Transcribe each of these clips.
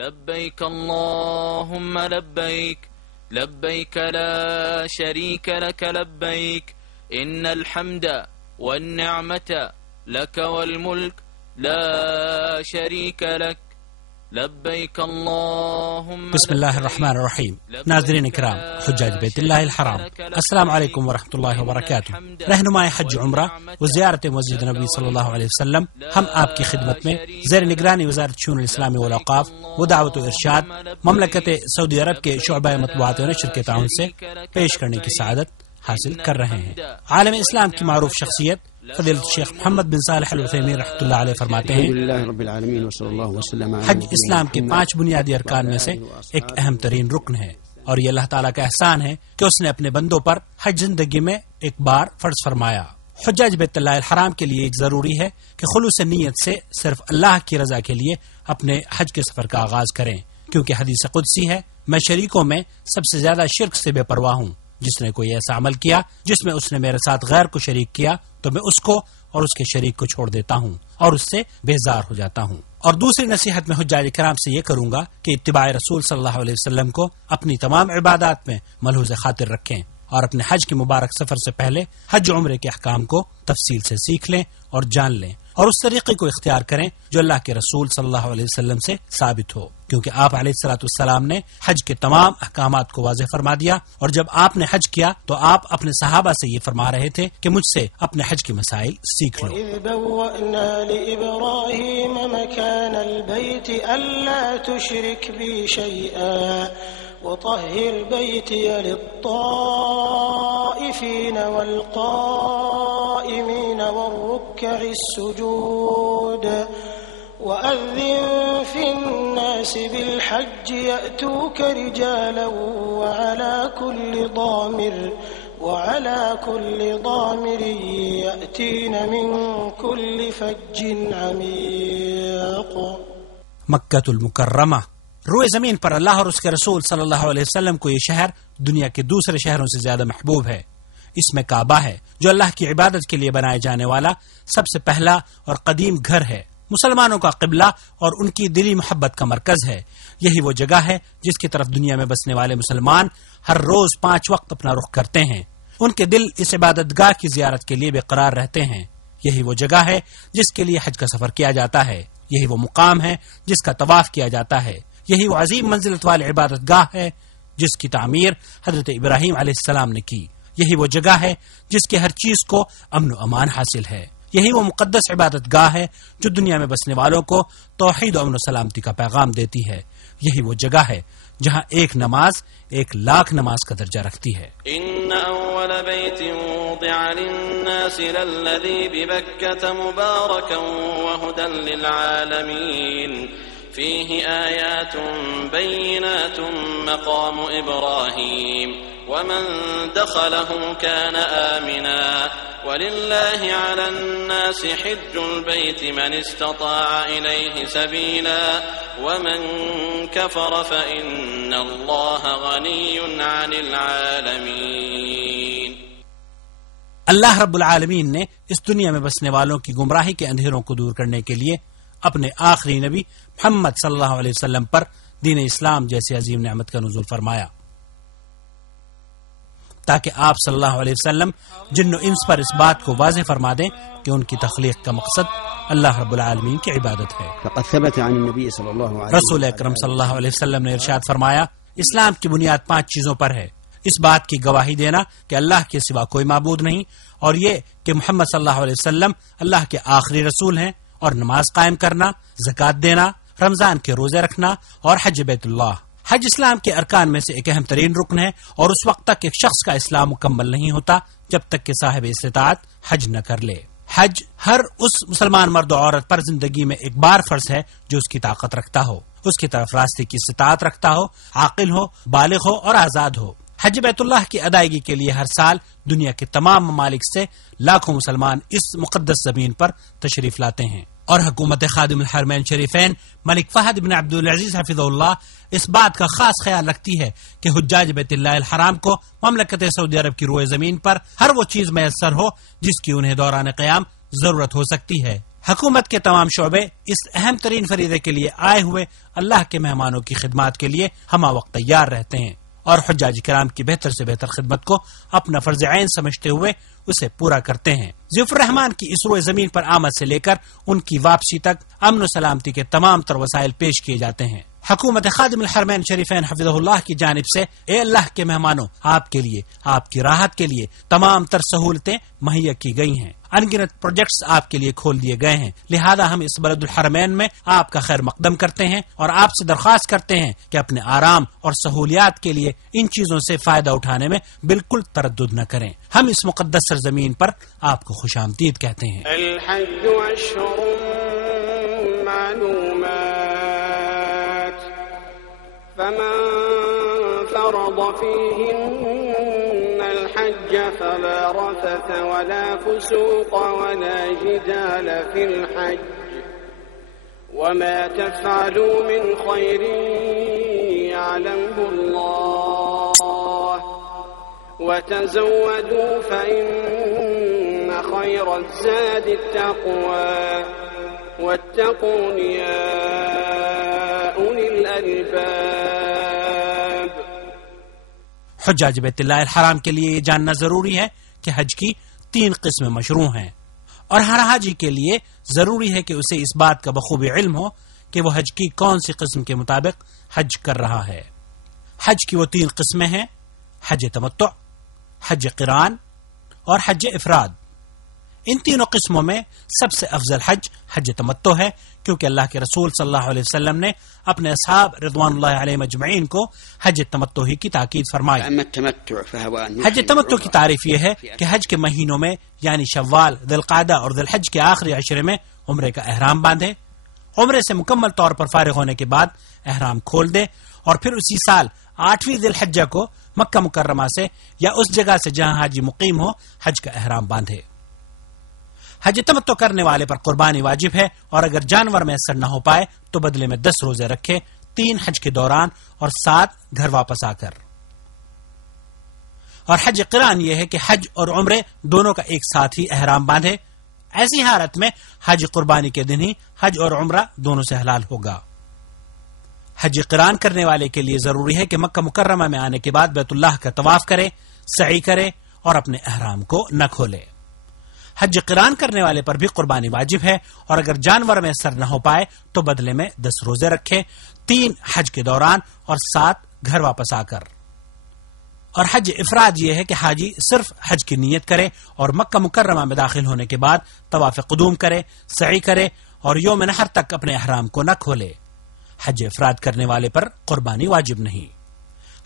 لبيك اللهم لبيك لبيك لا شريك لك لبيك إن الحمد والنعمة لك والملك لا شريك لك لبيك اللهم بسم اللہ الرحمن الرحیم. ناظرین اکرام، حجاج بیت اللہ الحرام، السلام علیکم ورحمۃ اللہ وبرکاتہ. رہنمائے حج عمرہ و زیارت مسجد نبی صلی اللہ علیہ وسلم، ہم آپ کی خدمت میں زیر نگرانی وزارت شؤون الاسلامی والاوقاف و دعوت و ارشاد مملکت سعودی عرب کے شعبہ مطبوعات و نشر کے تعاون سے پیش کرنے کی سعادت حاصل کر رہے ہیں. عالم اسلام کی معروف شخصیت فضیلت شیخ محمد بن صالح العثیمین رحمۃ اللہ علیہ فرماتے ہیں، حج اسلام کے 5 بنیادی ارکان میں سے ایک اہم ترین رکن ہے، اور یہ اللہ تعالیٰ کا احسان ہے کہ اس نے اپنے بندوں پر حج زندگی میں ایک بار فرض فرمایا. حجاج بیت اللہ الحرام کے لیے ضروری ہے کہ خلوص نیت سے صرف اللہ کی رضا کے لیے اپنے حج کے سفر کا آغاز کریں، کیونکہ حدیث قدسی ہے، میں شریکوں میں سب سے زیادہ شرک سے بے پرواہ ہوں. جس نے کوئی ایسا عمل کیا جس میں اس نے میرے ساتھ غیر کو شریک کیا تو میں اس کو اور اس کے شریک کو چھوڑ دیتا ہوں اور اس سے بیزار ہو جاتا ہوں. اور دوسری نصیحت میں حجاج کرام سے یہ کروں گا کہ اتباع رسول صلی اللہ علیہ وسلم کو اپنی تمام عبادات میں ملحوظ خاطر رکھیں، اور اپنے حج کے مبارک سفر سے پہلے حج عمرے کے احکام کو تفصیل سے سیکھ لیں اور جان لیں، اور اس طریقے کو اختیار کریں جو اللہ کے رسول صلی اللہ علیہ وسلم سے ثابت ہو، کیونکہ آپ علیہ الصلوۃ والسلام نے حج کے تمام احکامات کو واضح فرما دیا. اور جب آپ نے حج کیا تو آپ اپنے صحابہ سے یہ فرما رہے تھے کہ مجھ سے اپنے حج کے مسائل سیکھ لو. وَإِذْ بَوَّأْنَا لِإِبْرَاهِيمَ مَكَانَ الْبَيْتِ أَلَّا تُشْرِكْ بِي شَيْئًا وطهر بيتي للطائفين والقائمين والركع السجود وأذن في الناس بالحج يأتوك رجالا وعلى كل ضامر يأتين من كل فج عميق. مکۃ المکرمہ. روئے زمین پر اللہ اور اس کے رسول صلی اللہ علیہ وسلم کو یہ شہر دنیا کے دوسرے شہروں سے زیادہ محبوب ہے. اس میں کعبہ ہے جو اللہ کی عبادت کے لیے بنائے جانے والا سب سے پہلا اور قدیم گھر ہے، مسلمانوں کا قبلہ اور ان کی دلی محبت کا مرکز ہے. یہی وہ جگہ ہے جس کی طرف دنیا میں بسنے والے مسلمان ہر روز 5 وقت اپنا رخ کرتے ہیں. ان کے دل اس عبادت گاہ کی زیارت کے لیے بے قرار رہتے ہیں. یہی وہ جگہ ہے جس کے لیے حج کا سفر کیا جاتا ہے. یہی وہ مقام ہے جس کا طواف کیا جاتا ہے. یہی وہ عظیم منزلت والے عبادت گاہ ہے جس کی تعمیر حضرت ابراہیم علیہ السلام نے کی. یہی وہ جگہ ہے جس کے ہر چیز کو امن و امان حاصل ہے. یہی وہ مقدس عبادت گاہ ہے جو دنیا میں بسنے والوں کو توحید و امن و سلامتی کا پیغام دیتی ہے. یہی وہ جگہ ہے جہاں ایک نماز 1,00,000 نماز کا درجہ رکھتی ہے. ان اول بیت وضع للناس للذی ببکۃ مبارکا وهدى للعالمین فيه آيات بينات مقام إبراهيم ومن دخله كان آمنا ولله على الناس حج البيت من استطاع إليه سبيلا ومن كفر فإن الله غني عن العالمين. اللہ رب العالمین نے اس دنیا میں بسنے والوں کی گمراہی کے اندھیروں کو دور کرنے کے لیے اپنے آخری نبی محمد صلی اللہ علیہ وسلم پر دین اسلام جیسی عظیم نعمت کا نزول فرمایا، تاکہ آپ صلی اللہ علیہ وسلم جن و انس پر اس بات کو واضح فرما دیں کہ ان کی تخلیق کا مقصد اللہ رب العالمین کی عبادت ہے. رسول اکرم صلی اللہ علیہ وسلم نے ارشاد فرمایا، اسلام کی بنیاد 5 چیزوں پر ہے. اس بات کی گواہی دینا کہ اللہ کے سوا کوئی معبود نہیں، اور یہ کہ محمد صلی اللہ علیہ وسلم اللہ کے آخری رسول ہیں، اور نماز قائم کرنا، زکوٰۃ دینا، رمضان کے روزے رکھنا، اور حج بیت اللہ. حج اسلام کے ارکان میں سے ایک اہم ترین رکن ہے، اور اس وقت تک ایک شخص کا اسلام مکمل نہیں ہوتا جب تک کہ صاحب استطاعت حج نہ کر لے. حج ہر اس مسلمان مرد و عورت پر زندگی میں ایک بار فرض ہے جو اس کی طاقت رکھتا ہو، اس کی طرف راستے کی استطاعت رکھتا ہو، عاقل ہو، بالغ ہو اور آزاد ہو. حج بیت اللہ کی ادائیگی کے لیے ہر سال دنیا کے تمام ممالک سے لاکھوں مسلمان اس مقدس زمین پر تشریف لاتے ہیں، اور حکومت خادم الحرمین شریفین ملک فہد بن عبدالعزیز حفظہ اللہ اس بات کا خاص خیال رکھتی ہے کہ حجاج بیت اللہ الحرام کو مملکت سعودی عرب کی روئے زمین پر ہر وہ چیز میسر ہو جس کی انہیں دوران قیام ضرورت ہو سکتی ہے. حکومت کے تمام شعبے اس اہم ترین فریضے کے لیے آئے ہوئے اللہ کے مہمانوں کی خدمات کے لیے ہمہ وقت تیار رہتے ہیں اور حجاج کرام کی بہتر سے بہتر خدمت کو اپنا فرض عین سمجھتے ہوئے اسے پورا کرتے ہیں۔ ضیوف الرحمان کی اس روئے زمین پر آمد سے لے کر ان کی واپسی تک امن و سلامتی کے تمام تر وسائل پیش کیے جاتے ہیں۔ حکومت خادم الحرمین شریفین حفظہ اللہ کی جانب سے اے اللہ کے مہمانوں، آپ کے لیے، آپ کی راحت کے لیے تمام تر سہولتیں مہیا کی گئی ہیں، ان گنت پروجیکٹس آپ کے لیے کھول دیے گئے ہیں، لہذا ہم اس بلد الحرمین میں آپ کا خیر مقدم کرتے ہیں اور آپ سے درخواست کرتے ہیں کہ اپنے آرام اور سہولیات کے لیے ان چیزوں سے فائدہ اٹھانے میں بالکل تردد نہ کریں۔ ہم اس مقدس سرزمین پر آپ کو خوش آمدید کہتے ہیں۔ الحج اشہر معلومات فمن فرض فيهن الحج فلا رفث ولا فسوق ولا جدال في الحج وما تفعلوا من خير يعلمه الله وتزودوا فإن خير الزاد التقوى واتقون يا أولي الألباب۔ حجاج بیت اللہ الحرام کے لیے یہ جاننا ضروری ہے کہ حج کی 3 قسمیں مشروع ہیں اور ہر حاجی کے لیے ضروری ہے کہ اسے اس بات کا بخوبی علم ہو کہ وہ حج کی کون سی قسم کے مطابق حج کر رہا ہے۔ حج کی وہ 3 قسمیں ہیں: حج تمتع، حج قران اور حج افراد۔ ان تینوں قسموں میں سب سے افضل حج حج تمتع ہے، کیونکہ اللہ کے رسول صلی اللہ علیہ وسلم نے اپنے اصحاب رضوان اللہ علیہم اجمعین کو حج تمتع ہی کی تاکید فرمائی۔ حج تمتع کی تعریف یہ ہے کہ حج کے مہینوں میں یعنی شوال، ذی القعدہ اور ذی الحج کے آخری عشرے میں عمرے کا احرام باندھے، عمرے سے مکمل طور پر فارغ ہونے کے بعد احرام کھول دے اور پھر اسی سال 8ویں ذی الحجہ کو مکہ مکرمہ سے یا اس جگہ سے جہاں حاجی مقیم ہو حج کا احرام باندھے۔ حج تمتع کرنے والے پر قربانی واجب ہے اور اگر جانور میسر نہ ہو پائے تو بدلے میں 10 روزے رکھے، 3 حج کے دوران اور 7 گھر واپس آ کر۔ اور حج قران یہ ہے کہ حج اور عمرے دونوں کا ایک ساتھ ہی احرام باندھے، ایسی حالت میں حج قربانی کے دن ہی حج اور عمرہ دونوں سے حلال ہوگا۔ حج قران کرنے والے کے لیے ضروری ہے کہ مکہ مکرمہ میں آنے کے بعد بیت اللہ کا طواف کرے، سعی کرے اور اپنے احرام کو نہ کھولے۔ حج قران کرنے والے پر بھی قربانی واجب ہے اور اگر جانور میں سر نہ ہو پائے تو بدلے میں 10 روزے رکھے، 3 حج کے دوران اور 7 گھر واپس آ کر۔ اور حج افراد یہ ہے کہ حاجی صرف حج کی نیت کرے اور مکہ مکرمہ میں داخل ہونے کے بعد طواف قدوم کرے، سعی کرے اور یوم نحر تک اپنے احرام کو نہ کھولے۔ حج افراد کرنے والے پر قربانی واجب نہیں۔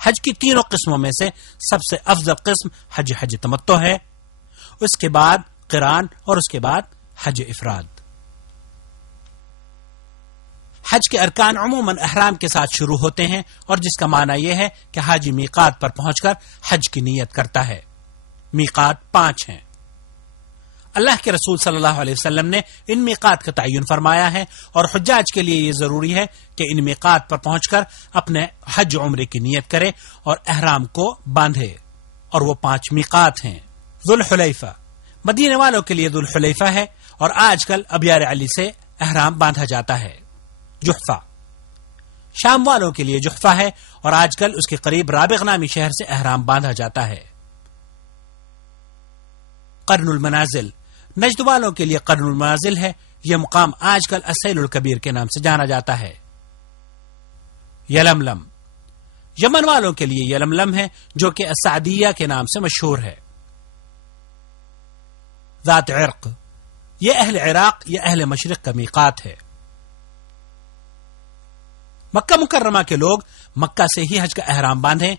حج کی تینوں قسموں میں سے سب سے افضل قسم حج تمتع ہے، اس کے بعد قران اور اس کے بعد حج افراد۔ حج کے ارکان عموماً احرام کے ساتھ شروع ہوتے ہیں اور جس کا معنی یہ ہے کہ حاجی میقات پر پہنچ کر حج کی نیت کرتا ہے۔ میقات 5 ہیں۔ اللہ کے رسول صلی اللہ علیہ وسلم نے ان میقات کا تعین فرمایا ہے اور حجاج کے لیے یہ ضروری ہے کہ ان میقات پر پہنچ کر اپنے حج عمرے کی نیت کرے اور احرام کو باندھے، اور وہ 5 میقات ہیں۔ ذوالحلیفہ مدینے والوں کے لیے ذوالحلیفہ ہے اور آج کل ابیار علی سے احرام باندھا جاتا ہے۔ جحفہ شام والوں کے لیے جحفہ ہے اور آج کل اس کے قریب رابغ نامی شہر سے احرام باندھا جاتا ہے۔ قرن المنازل نجد والوں کے لیے قرن المنازل ہے، یہ مقام آج کل السیل الکبیر کے نام سے جانا جاتا ہے۔ یلملم یمن والوں کے لیے یلملم ہے جو کہ السعدیہ کے نام سے مشہور ہے۔ ذات عرق یہ اہل عراق یا اہل مشرق کا میقات ہے۔ مکہ مکرمہ کے لوگ مکہ سے ہی حج کا احرام باندھیں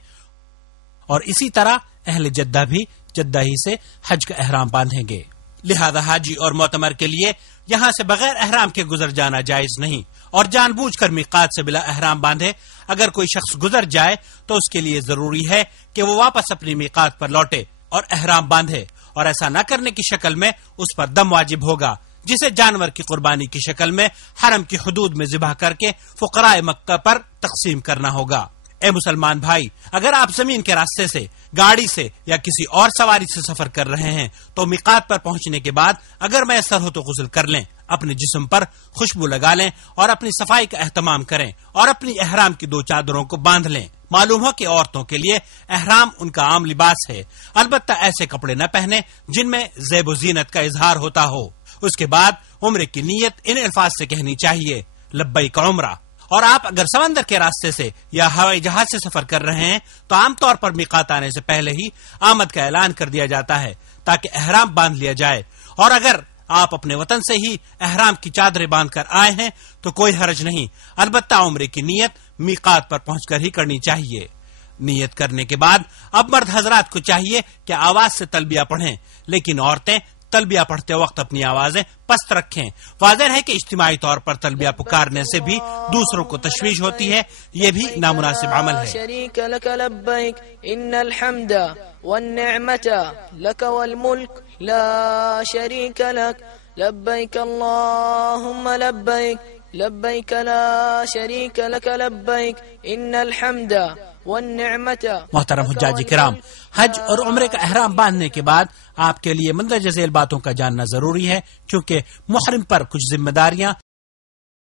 اور اسی طرح اہل جدہ بھی جدہ ہی سے حج کا احرام باندھیں گے، لہذا حاجی اور معتمر کے لیے یہاں سے بغیر احرام کے گزر جانا جائز نہیں اور جان بوجھ کر میقات سے بلا احرام باندھے۔ اگر کوئی شخص گزر جائے تو اس کے لیے ضروری ہے کہ وہ واپس اپنی میقات پر لوٹے اور احرام باندھے، اور ایسا نہ کرنے کی شکل میں اس پر دم واجب ہوگا، جسے جانور کی قربانی کی شکل میں حرم کی حدود میں ذبح کر کے فقراء مکہ پر تقسیم کرنا ہوگا۔ اے مسلمان بھائی، اگر آپ زمین کے راستے سے، گاڑی سے یا کسی اور سواری سے سفر کر رہے ہیں تو میقات پر پہنچنے کے بعد اگر میسر ہو تو غسل کر لیں، اپنے جسم پر خوشبو لگا لیں اور اپنی صفائی کا اہتمام کریں اور اپنی احرام کی 2 چادروں کو باندھ لیں۔ معلوم ہو کہ عورتوں کے لیے احرام ان کا عام لباس ہے، البتہ ایسے کپڑے نہ پہنیں جن میں زیب و زینت کا اظہار ہوتا ہو۔ اس کے بعد عمرے کی نیت ان الفاظ سے کہنی چاہیے: لبیک عمرہ۔ اور آپ اگر سمندر کے راستے سے یا ہوائی جہاز سے سفر کر رہے ہیں تو عام طور پر میقات آنے سے پہلے ہی آمد کا اعلان کر دیا جاتا ہے تاکہ احرام باندھ لیا جائے، اور اگر آپ اپنے وطن سے ہی احرام کی چادریں باندھ کر آئے ہیں تو کوئی حرج نہیں، البتہ عمرے کی نیت میقات پر پہنچ کر ہی کرنی چاہیے۔ نیت کرنے کے بعد اب مرد حضرات کو چاہیے کہ آواز سے تلبیہ پڑھیں، لیکن عورتیں تلبیہ پڑھتے وقت اپنی آوازیں پست رکھیں۔ واضح ہے کہ اجتماعی طور پر تلبیہ پکارنے سے بھی دوسروں کو تشویش ہوتی ہے، یہ بھی نامناسب عمل ہے۔ شریک لک لبیک ان الحمد والنعمت لک والملک لا شریک لک لبیک اللہم لبیک لبیک لا شریک لک لبیک ان الحمد والنعمت۔ محترم حجاج کرام، حج اور عمرے کا احرام باندھنے کے بعد آپ کے لیے مندرجہ ذیل باتوں کا جاننا ضروری ہے، کیونکہ محرم پر کچھ ذمہ داریاں